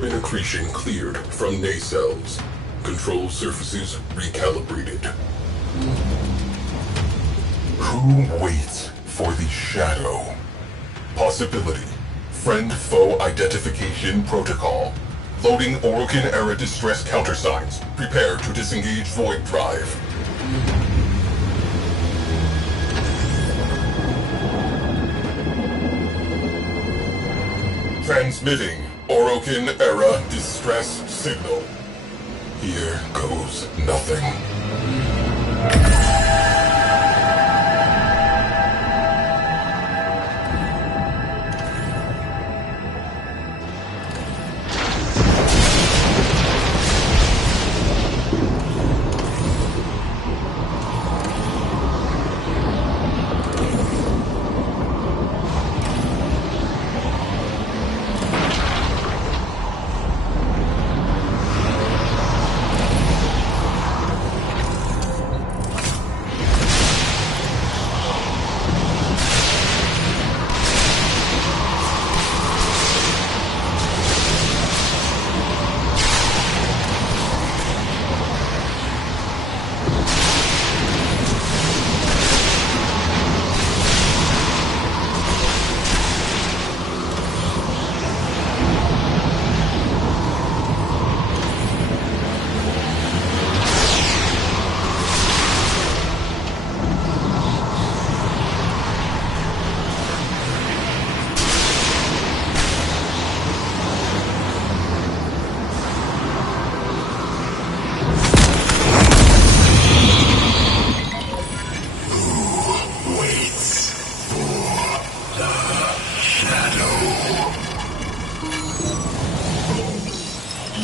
Carbon accretion cleared from nacelles. Control surfaces recalibrated. Who waits for the shadow? Possibility. Friend-foe identification protocol. Loading Orokin-era distress countersigns. Prepare to disengage void drive. Transmitting Orokin-era distress signal. Here goes nothing.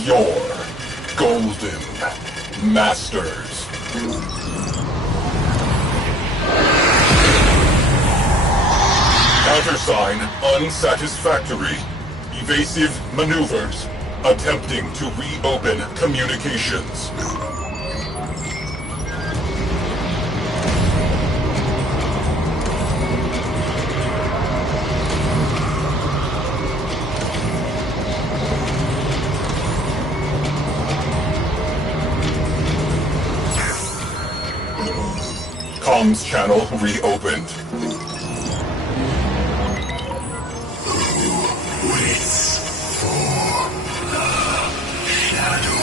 Your golden masters. Countersign unsatisfactory. Evasive maneuvers. Attempting to reopen communications. Comms channel reopened. Who waits for the shadow?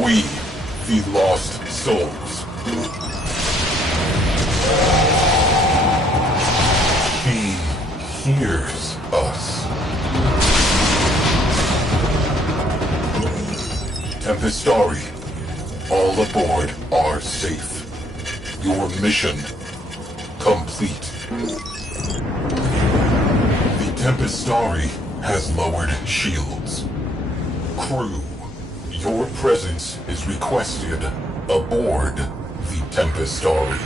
We, the lost souls. He hears us. Tempestarii. All aboard are safe. Your mission complete. The Tempestarii has lowered shields. Crew, your presence is requested aboard the Tempestarii.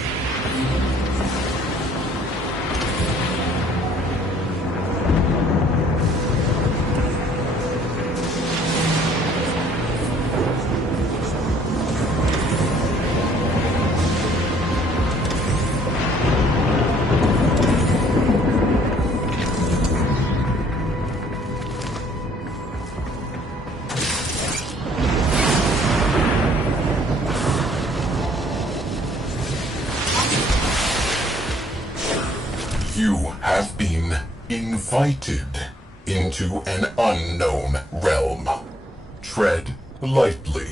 You have been invited into an unknown realm. Tread lightly.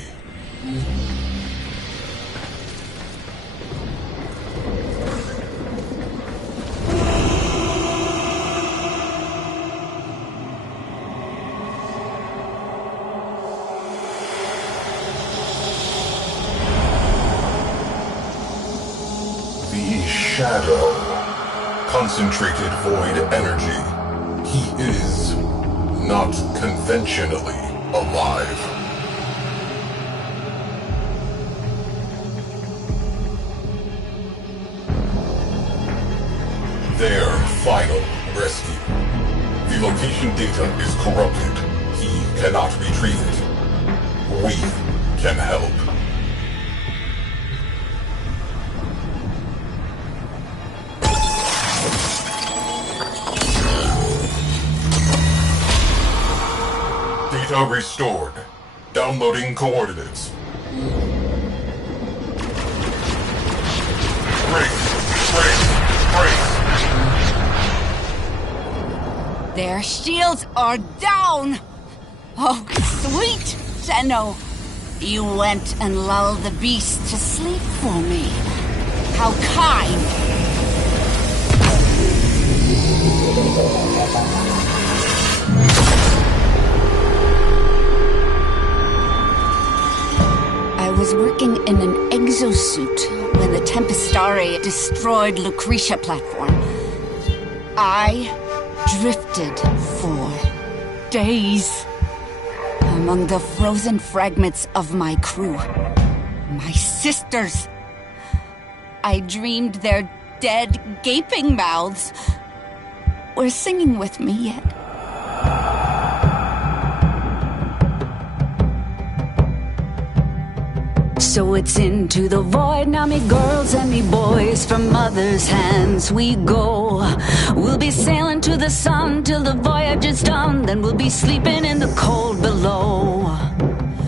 The shadow. Concentrated void energy. He is not conventionally alive. Their final rescue. The location data is corrupted. He cannot retrieve it. We can help. Data restored. Downloading coordinates. Brace! Their shields are down! Oh, sweet Zeno! You went and lulled the beast to sleep for me. How kind! I was working in an exosuit when the Tempestarii destroyed Lucretia platform. I drifted for days among the frozen fragments of my crew. My sisters. I dreamed their dead, gaping mouths were singing with me yet. So it's into the void now, me girls and me boys. From mother's hands we go. We'll be sailing to the sun till the voyage is done. Then we'll be sleeping in the cold below.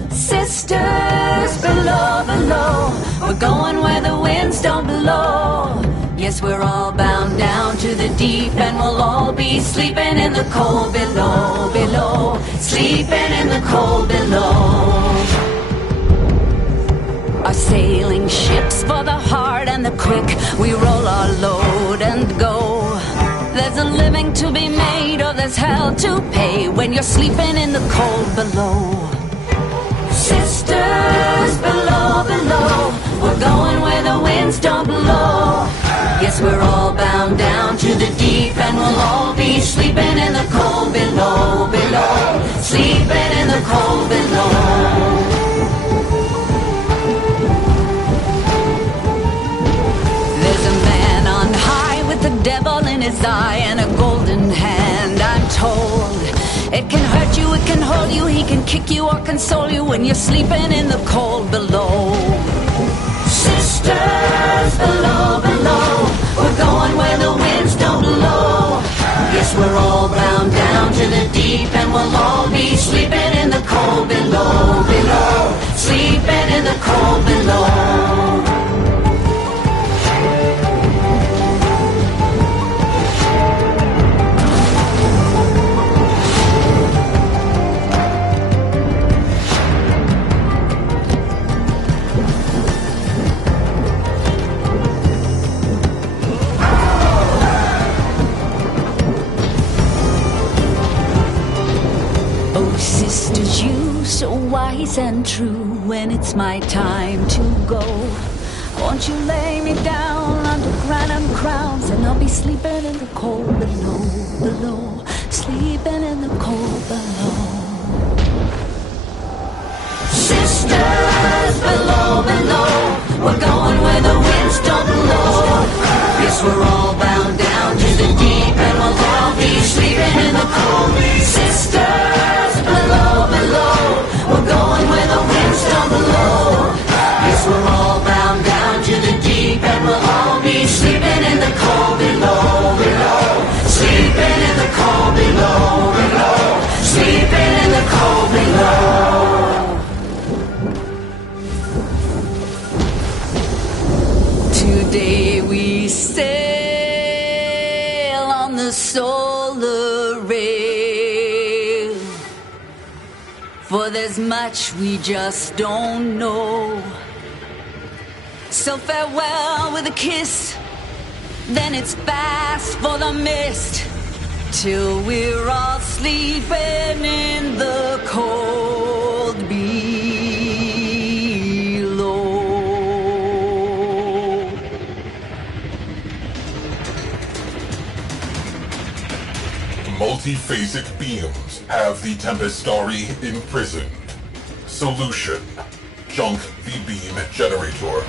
Sisters below, below. We're going where the winds don't blow. Yes, we're all bound down to the deep, and we'll all be sleeping in the cold below, below. Sleeping in the cold below. Our sailing ships for the hard and the quick. We roll our load and go. There's a living to be made, or there's hell to pay when you're sleeping in the cold below. Sisters below, below. We're going where the winds don't blow. Yes, we're all bound down to the deep, and we'll all be sleeping in the cold below, below. Sleeping in the cold below. The devil in his eye and a golden hand, I'm told. It can hurt you, it can hold you, he can kick you or console you when you're sleeping in the cold below. Sisters below, below. We're going where the winds don't blow. Yes, we're all bound down to the deep, and we'll all be sleeping in the cold below, below. Sleeping in the cold below. Sisters, you so wise and true. When it's my time to go, won't you lay me down under granite crowns, and I'll be sleeping in the cold below, below. Sleeping in the cold below. Sisters below, below. We're going where the winds don't blow. Yes, we're all bound down to the deep, and we'll all be sleeping in the cold. Sisters below, below. We're going where the winds don't blow. Yes, we're all bound down to the deep, and we'll all be sleeping in the cold below, below. Sleeping in the cold below, below. Sleeping in the cold below. Today we sail on the solar rail, for there's much we just don't know. So farewell with a kiss, then it's fast for the mist, till we're all sleeping in the cold below. Multiphasic beams have the Tempestarii imprisoned. Solution: junk the beam generator.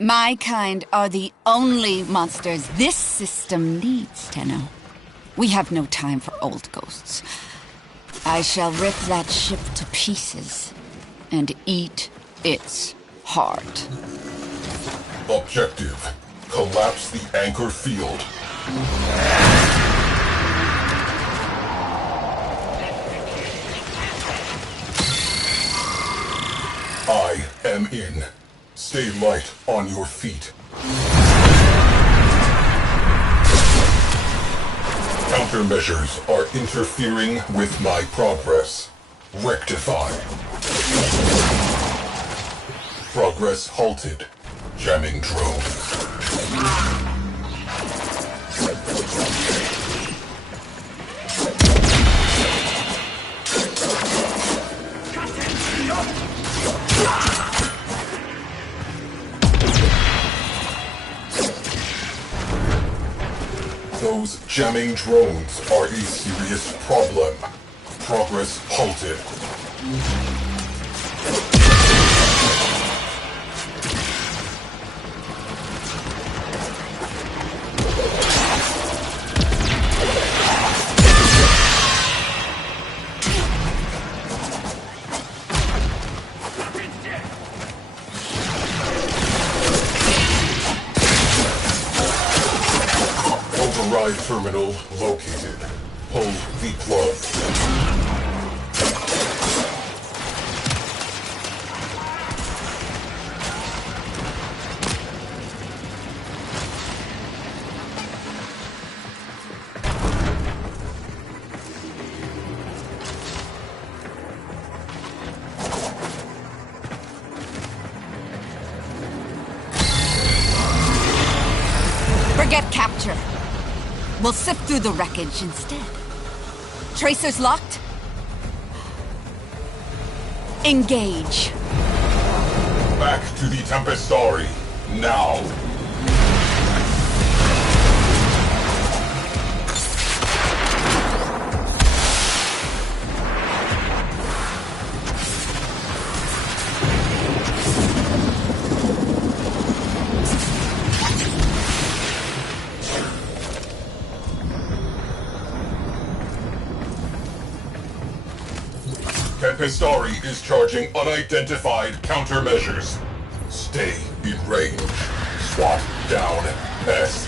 My kind are the only monsters this system needs, Tenno. We have no time for old ghosts. I shall rip that ship to pieces and eat its heart. Objective: collapse the anchor field. I am in. Stay light on your feet. Countermeasures are interfering with my progress. Rectify. Progress halted. Jamming drone. Those jamming drones are a serious problem. Progress halted. Override terminal located. Pull the plug. Forget capture. We'll sift through the wreckage instead. Tracers locked? Engage. Back to the Tempestarii. Now. Tempestarii is charging unidentified countermeasures. Stay in range. SWAT down pests.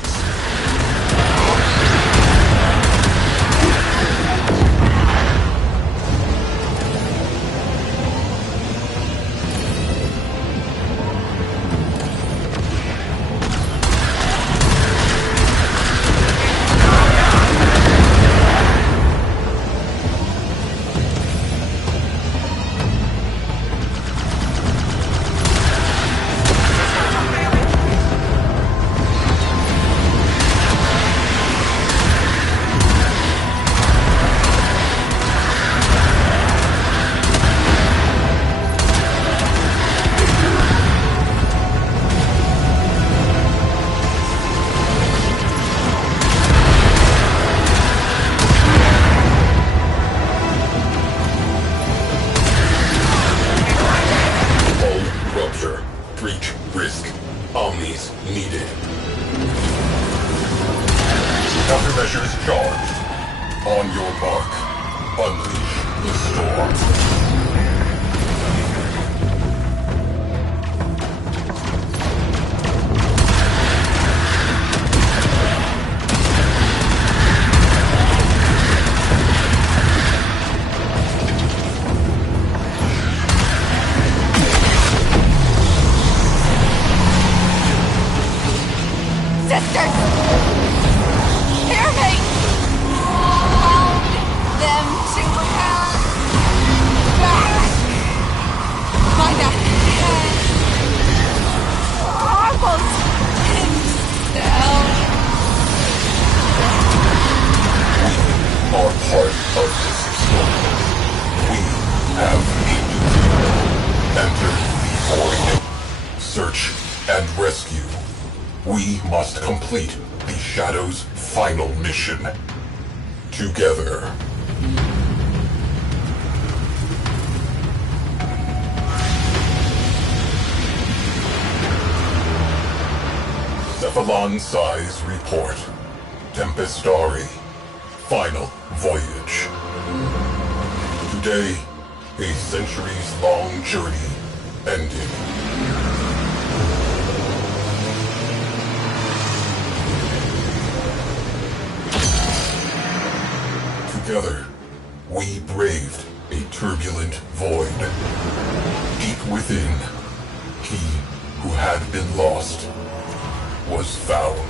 Countermeasures charged. On your mark. Unleash the storm. Sisters! Hear me! Found them to hell! Back! By the head! Almost himself! We are part of this story. We have agency. Enter the void. Search and rescue. We must complete the Shadow's final mission. Together. Echelon-size report. Tempestarii. Final voyage. Today, a centuries-long journey ended. Together, we braved a turbulent void. Deep within, he who had been lost was found.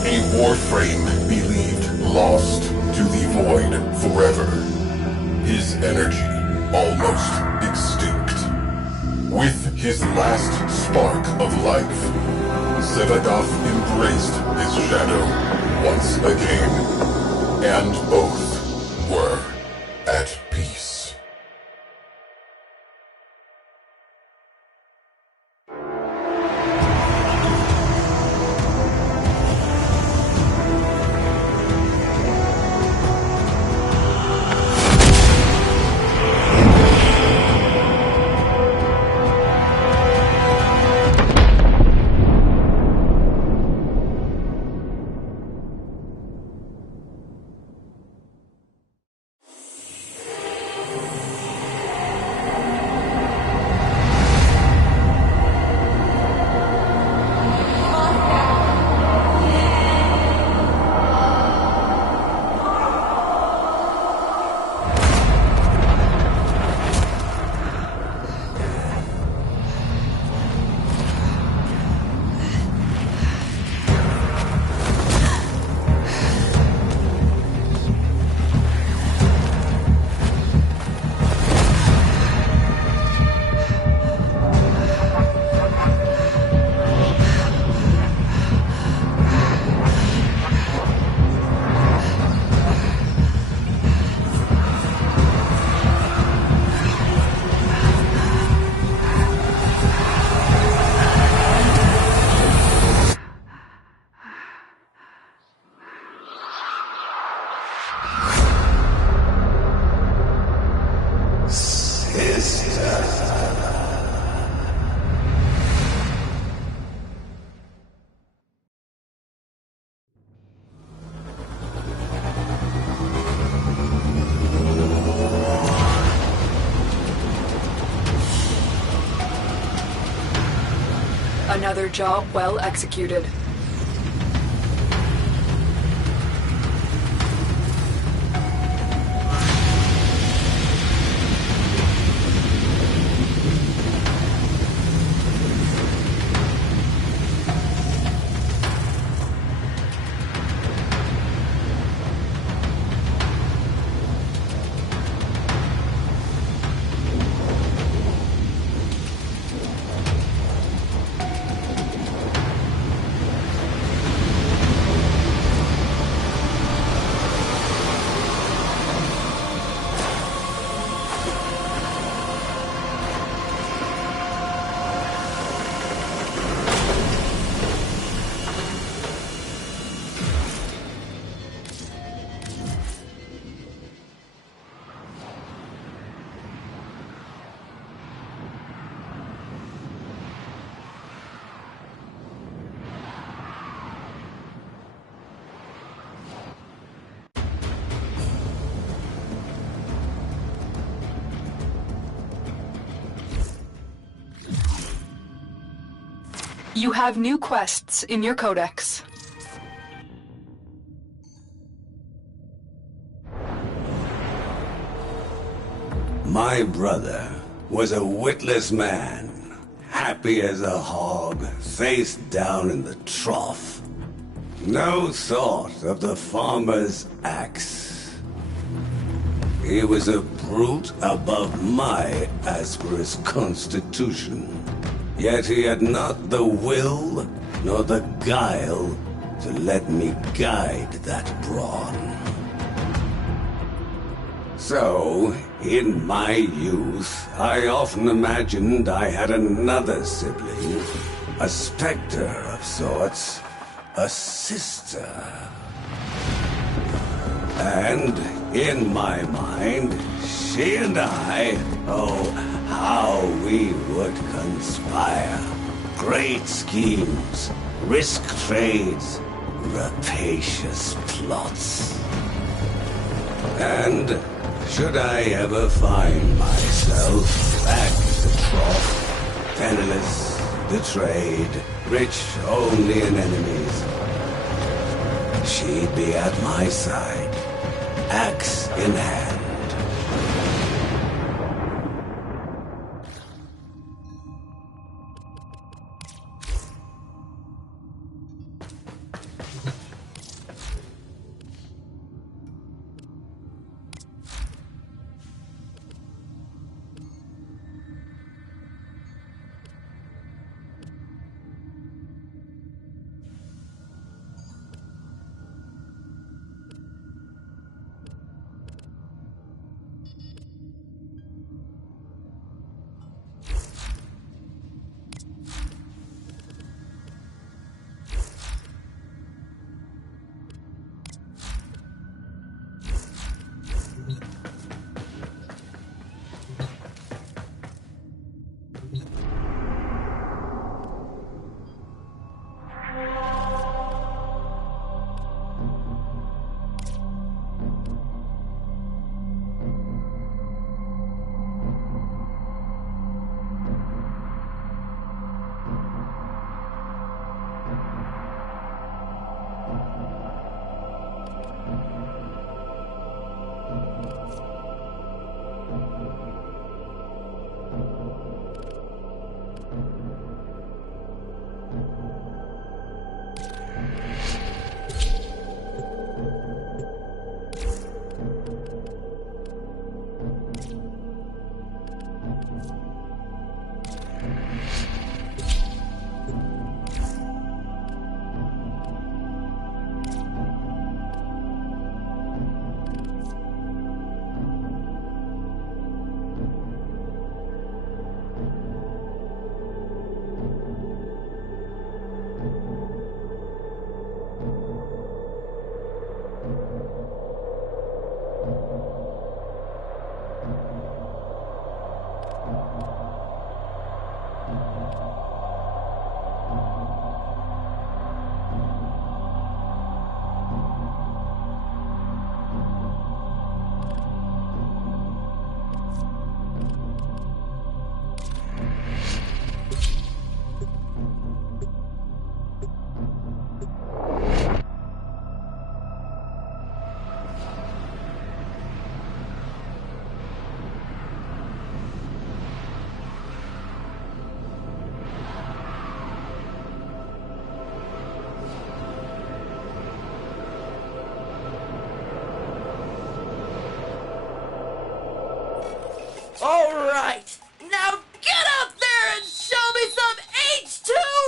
A Warframe believed lost to the void forever. His energy almost extinct. With his last spark of life, Sevagoth embraced his shadow once again, and both were at peace. Another job well executed. You have new quests in your codex. My brother was a witless man, happy as a hog, face down in the trough. No thought of the farmer's axe. He was a brute above my Asper's constitution. Yet he had not the will nor the guile to let me guide that brawn. So, in my youth, I often imagined I had another sibling, a specter of sorts, a sister. And in my mind, she and I, oh, how we would conspire. Great schemes, risk trades, rapacious plots. And should I ever find myself back at the trough, penniless, betrayed, rich only in enemies, she'd be at my side, axe in hand. All right, now get up there and show me some H2O!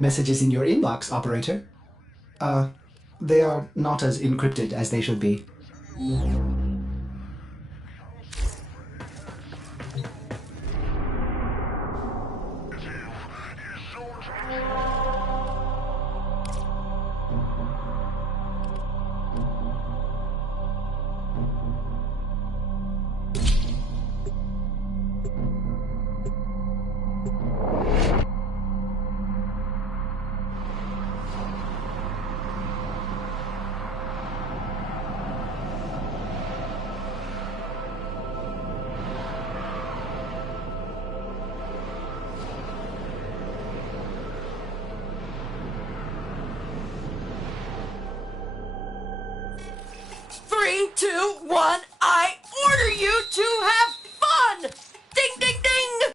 Messages in your inbox, operator. They are not as encrypted as they should be. Three, two, one, I order you to have fun! Ding, ding, ding!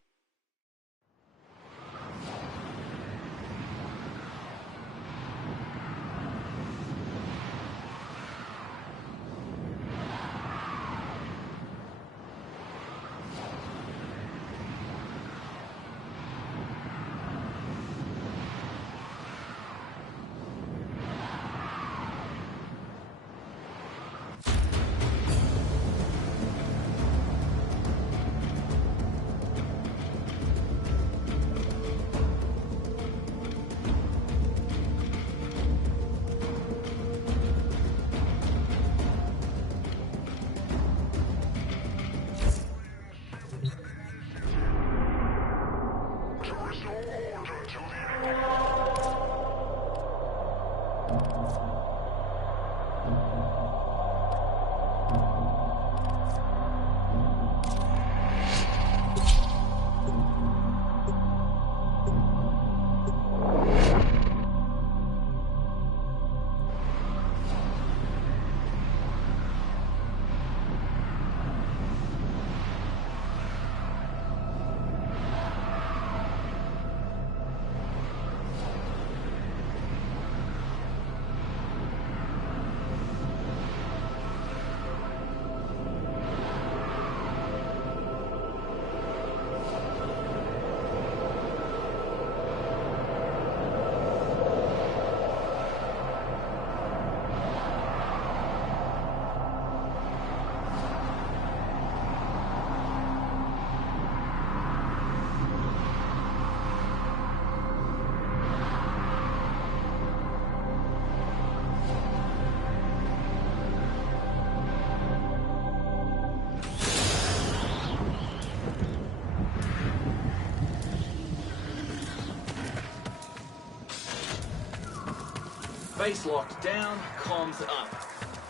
Base locked down, comms up.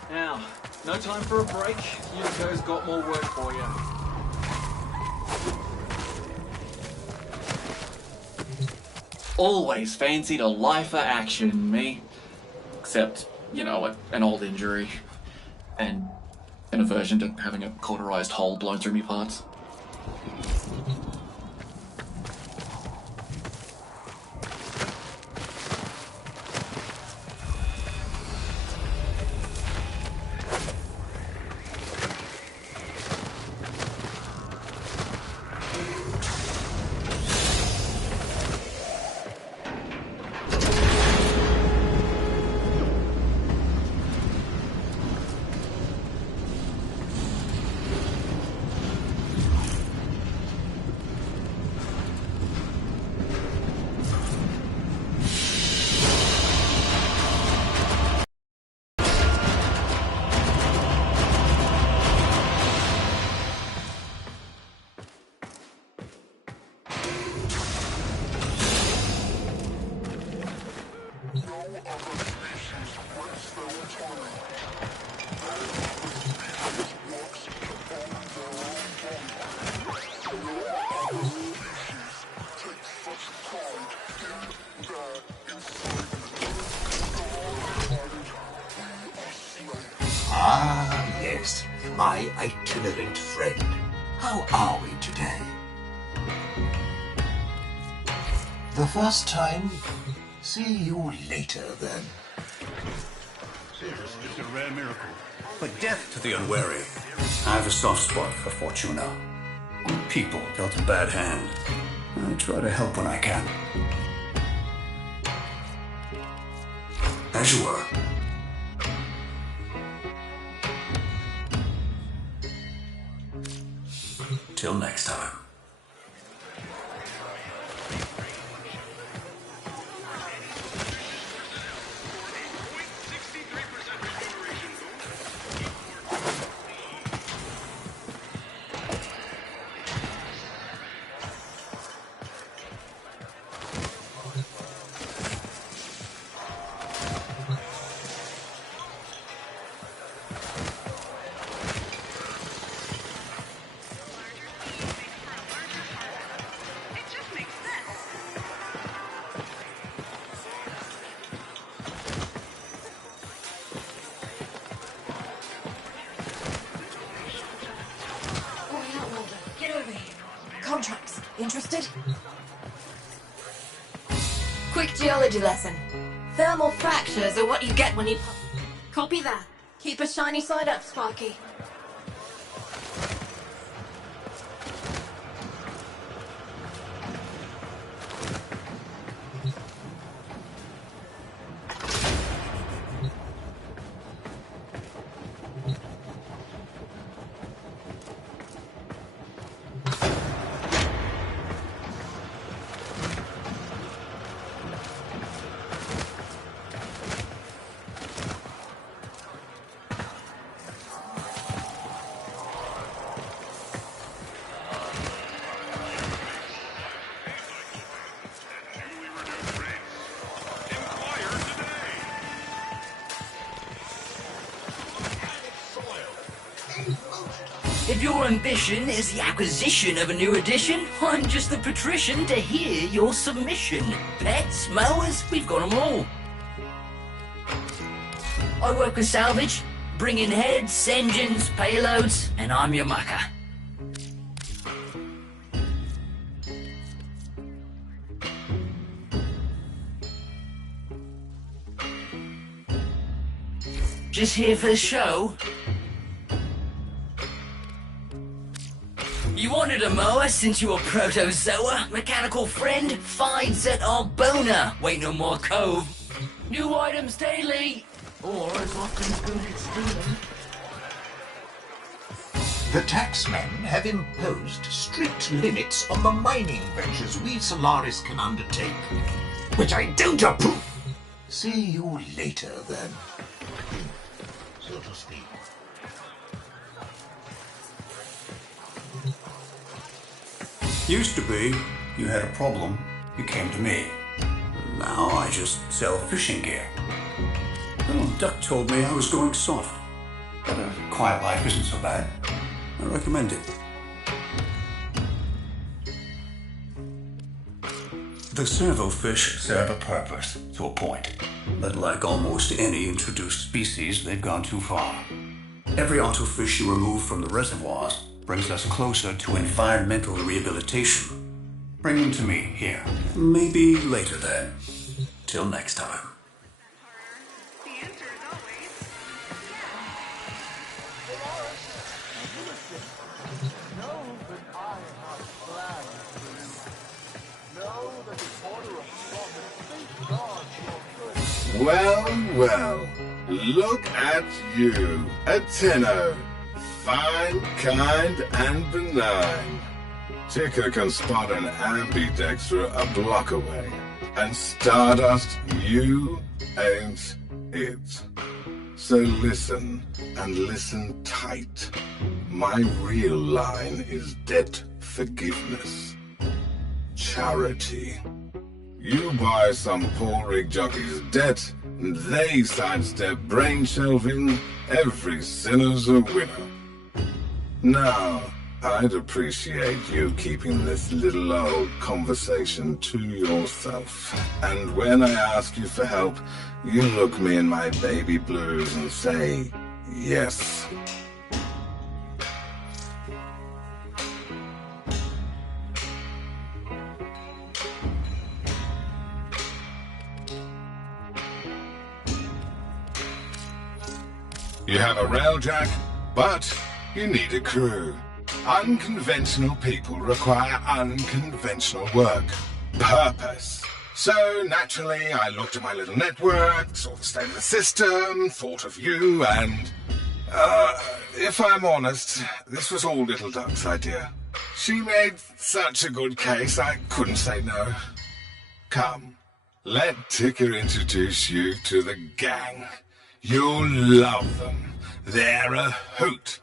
Now, no time for a break. Unico's got more work for you. Always fancied a lifer action, me. Except, you know, an old injury. And an aversion to having a cauterized hole blown through me parts. Ah, yes, my itinerant friend. How are we today? The first time? See you later, then. It's a rare miracle, but death to the unwary. I have a soft spot for Fortuna. Good people dealt a bad hand. I try to help when I can. As you were. Till next time. Contracts. Interested? Quick geology lesson. Thermal fractures are what you get when you... Copy that. Keep a shiny side up, Sparky. If your ambition is the acquisition of a new edition, I'm just the patrician to hear your submission. Pets, mowers, we've got them all. I work with salvage, bring in heads, engines, payloads, and I'm your mucker. Just here for the show? You wanted a mower since you were protozoa? Mechanical friend? Finds at Arbona. Wait no more, Cove. New items daily. Or as often as good as stealing. The taxmen have imposed strict limits on the mining ventures we Solaris can undertake, which I don't approve. See you later, then. So to speak. Used to be, you had a problem, you came to me. Now I just sell fishing gear. Well, Duck told me I was going soft. But a quiet life isn't so bad. I recommend it. The servofish serve a purpose, to a point. But like almost any introduced species, they've gone too far. Every autofish you remove from the reservoirs brings us closer to environmental rehabilitation. Bring them to me here. Maybe later then. Till next time. Well, well, look at you, a Tenno. Fine, kind, and benign. Ticker can spot an ambidexter a block away. And Stardust, you ain't it. So listen, and listen tight. My real line is debt forgiveness. Charity. You buy some poor rig jockey's debt, and they sidestep brain shelving. Every sinner's a winner. Now, I'd appreciate you keeping this little old conversation to yourself. And when I ask you for help, you look me in my baby blues and say, yes. You have a railjack, but you need a crew. Unconventional people require unconventional work. Purpose. So, naturally, I looked at my little network, saw the state of the system, thought of you, and... if I'm honest, this was all Little Duck's idea. She made such a good case, I couldn't say no. Come, let Ticker introduce you to the gang. You'll love them. They're a hoot.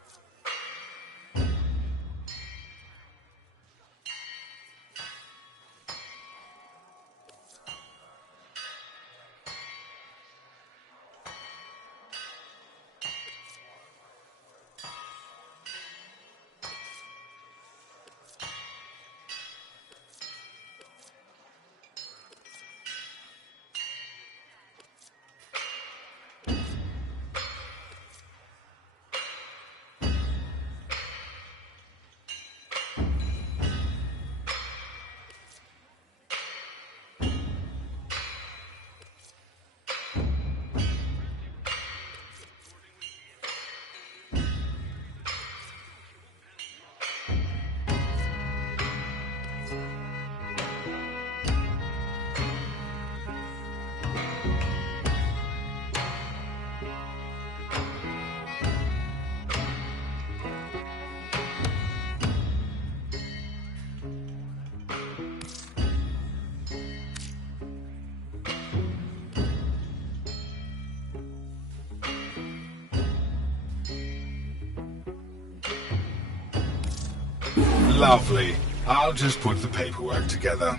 Lovely. I'll just put the paperwork together.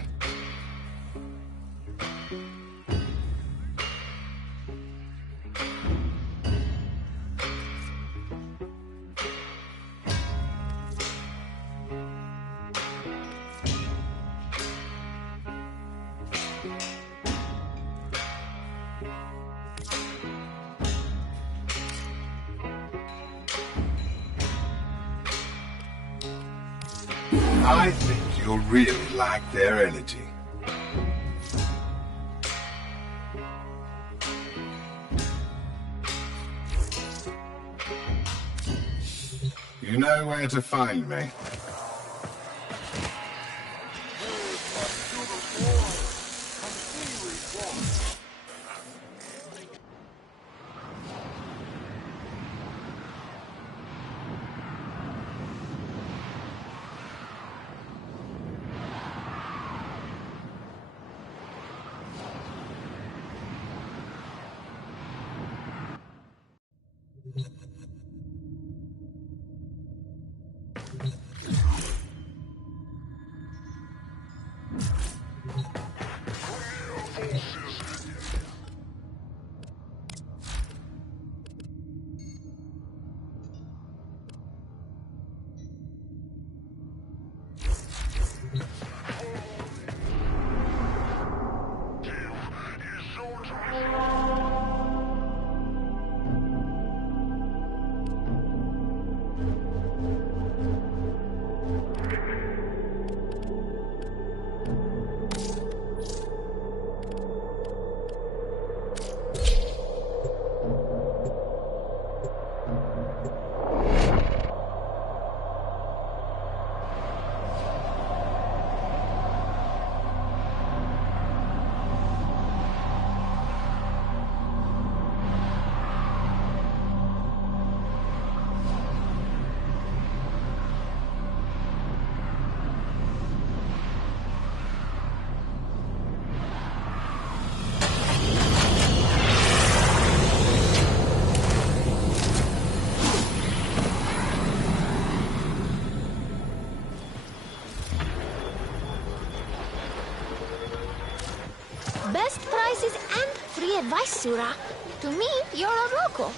I think you'll really like their energy. You know where to find me. basura. To me, you're a local.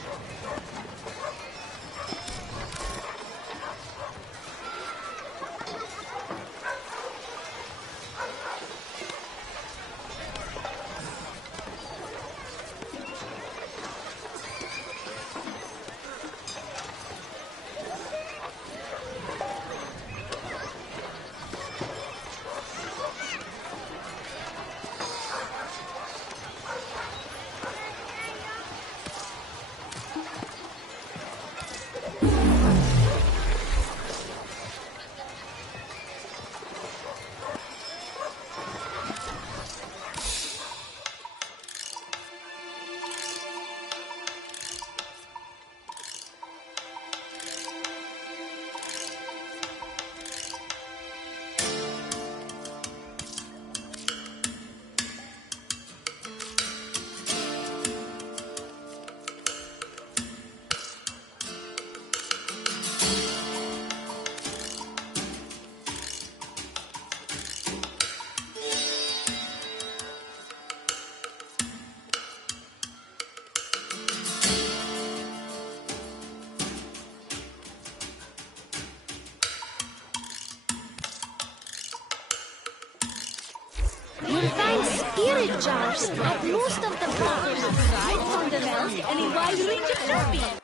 You'll find spirit jars at most of the bars, aside from the Welsh and a wide range of Serbian.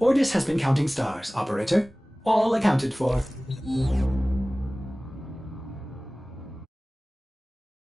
Ordis has been counting stars, operator. All accounted for.